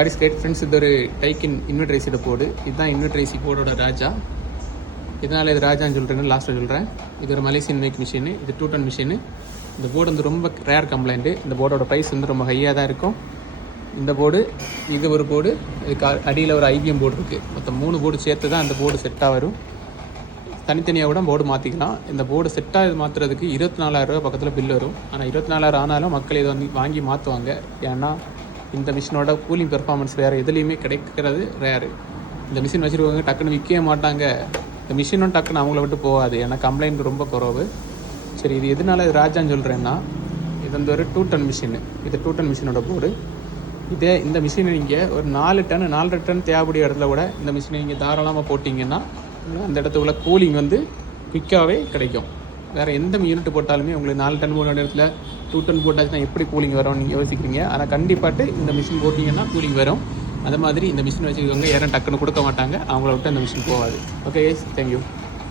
Paris gate friends, இது ஒரு டைக்கின் inverter ஏசியோட board. இதுதான் இன்வெர்டர் ஏசி போர்டோட ராஜா. இதனால் இது ராஜான்னு சொல்கிறேன்னு லாஸ்ட்டில் சொல்கிறேன். இது ஒரு மலேசியன் மேக் மிஷின். இது 2 டன் மிஷின். இந்த போர்டு வந்து ரொம்ப ரேர் கம்ப்ளைண்ட்டு. இந்த போர்டோட ப்ரைஸ் வந்து ரொம்ப ஹையாக தான் இருக்கும். இந்த போர்டு, இது ஒரு போர்டு, இதுக்கு அடியில் ஒரு ஐபிஎம் போர்டு இருக்குது. மொத்தம் 3 போர்டு சேர்த்து தான் அந்த போர்டு செட்டாக வரும். தனித்தனியாக கூட போர்டு மாற்றிக்கலாம். இந்த போர்டு செட்டாக இது மாற்றுறதுக்கு 24,000 ரூபா பக்கத்தில் பில் வரும். ஆனால் 24,000 ஆனாலும் மக்கள் இதை வந்து வாங்கி மாற்றுவாங்க. ஏன்னா இந்த மிஷினோட கூலிங் பெர்ஃபார்மன்ஸ் வேறு எதுலேயுமே கிடைக்கிறது ரேரு. இந்த மிஷின் வச்சுருக்கவங்க டக்குன்னு விற்கவே மாட்டாங்க. இந்த மிஷினும் டக்குன்னு அவங்கள விட்டு போகாது. ஏன்னா கம்ப்ளைண்ட் ரொம்ப குறவு. சரி, இது எதனால இது ராஜான்னு சொல்கிறேன்னா, இது வந்து ஒரு 2 டன் மிஷின். இது 2 டன் மிஷினோட போர்டு. இந்த மிஷினை நீங்கள் ஒரு 4 டன் 4.5 டன் தேவைக்கூடிய இடத்துல கூட இந்த மிஷினை நீங்கள் தாராளமாக போட்டிங்கன்னா அந்த இடத்துக்குள்ள கூலிங் வந்து குயிக்காகவே கிடைக்கும். வேறு எந்த யூனிட் போட்டாலுமே உங்களுக்கு 4 டன் போன இடத்துல 2 டன் போட்டாச்சுன்னா எப்படி கூலிங் வரும்னு நீங்கள் யோசிக்கிறீங்க. ஆனால் கண்டிப்பாட்டு இந்த மிஷின் போட்டிங்கன்னா கூலிங் வரும். அது மாதிரி இந்த மிஷின் வச்சுக்கவங்க யாரும் டக்குன்னு கொடுக்க மாட்டாங்க. அவங்கள விட்டு அந்த மிஷின் போகாது. Okay, thank you.